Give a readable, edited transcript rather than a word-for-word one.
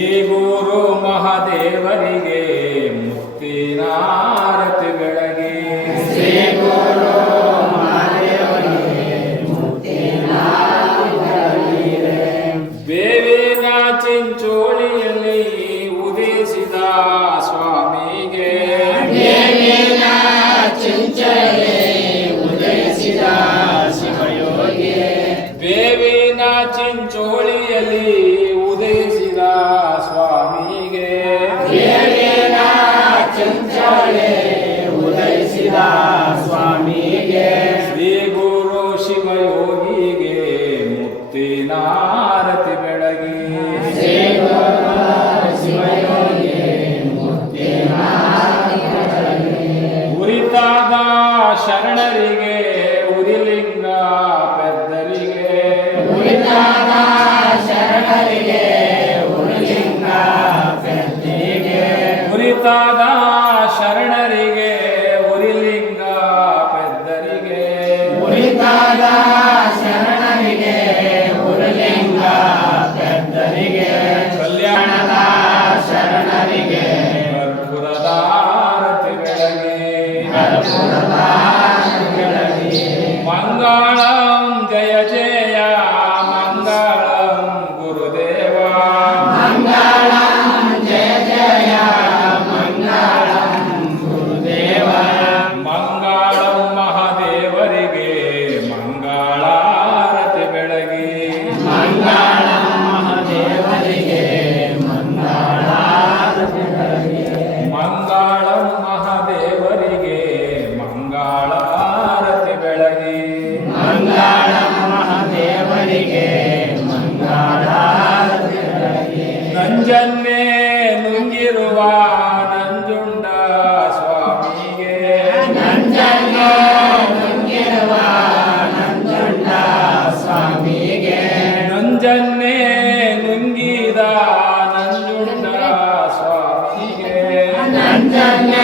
ಶ್ರೀ ಗುರು ಮಹಾದೇವರಿಗೆ ಮುತ್ತಿನ ಆರತಿ ಬೆಳಗಿ. ಶ್ರೀ ಗುರು ಮಹಾದೇವರಿಗೆ ಮುತ್ತಿನ ಆರತಿ ಬೆಳಗಿರೆ. ಬೇವಿನ ಚಿಂಚೋಳಿಯಲ್ಲಿ ಉದಿಸಿದ ಸ್ವಾಮಿಗೆ. ಬೇವಿನ ಚಿಂಚೋಳಿ ಉದಯಿಸಿದ ಶಿವಯೋಗಿ. ಬೇವಿನ ಚಿಂಚೋಳಿಯಲ್ಲಿ ಉದಯಿಸಿದ ಸ್ವಾಮಿಗೆ. ಬೇವಿನ ಚಿಂಚೋಳಿ ಉದಯಿಸಿದ ಸ್ವಾಮಿಗೆ. ಶ್ರೀ ಗುರು ಶಿವಯೋಗಿಗೆ ಮುತ್ತಿನ ಆರತಿ ಬೆಳಗಿ. ಶ್ರೀ ಗುರು ಶಿವಯೋಗಿ ಮುತ್ತಿನ ಆರತಿ ಬೆಳಗಿ. ಉರಿತಾದ ಶರಣರಿಗೆ ಉರಿಲಿಂಗ ಪೆದ್ದರಿಗೆ. ಉರಿತಾದ ಶರಣರಿಗೆ ಉರುಲಿಂಗ ಪೆದ್ದಿಗೆ. ಉರಿತಾದ ಶರಣರಿಗೆ ಉರಿಲಿಂಗ ಪೆದ್ದರಿಗೆ. ಉರಿತಾದ ಶರಣರಿಗೆ ಉರುಲಿಂಗ ಪೆದ್ದರಿಗೆ. ಕಲ್ಯಾಣದ ಶರಣರಿಗೆ ಕರ್ಪೂರದ ಆರತಿ ಬೆಳಗಿ. ಕರ್ಪೂರದ ಬೆಳಗಿ. ಮಂಗಳಂ ಜಯ ಜಯ ಮಂಗಳಂ ಗುರುದೇವ. ಮಂಗಳಂ ಜಯ ಜಯ ಮಂಗಳಂ ಗುರುದೇವ. ಮಂಗಳಂ ಮಹಾದೇವರಿಗೆ ಮಂಗಳಾರತಿ ಬೆಳಗಿ. ಮಂಗಳಂ ಮಹಾದೇವರಿಗೆ ಮಂಗಳಾರತಿ ಬೆಳಗಿ. ಮಂಗಳಂ ಮಹಾದೇವರಿಗೆ ಮಂಗಳಾರತಿ ಬೆಳಗಿ. ಮಂಗಳಂ ಮಹಾದೇವರಿಗೆ ಮಂಗಳಾರತಿ ಬೆಳಗಿ. ನಂಜನ್ನೇ ನುಂಗಿರುವ ನಂಜುಂಡ ಸ್ವಾಮಿಗೆ. ನಂಜನ್ನು ನುಂಗಿರುವ ನಂಜುಂಡ ಸ್ವಾಮಿಗೆ. ನಂಜನ್ನೇ ನುಂಗಿದ ನಂಜುಂಡ ಸ್ವಾಮಿಗೆ. ನಂಜನ್ನ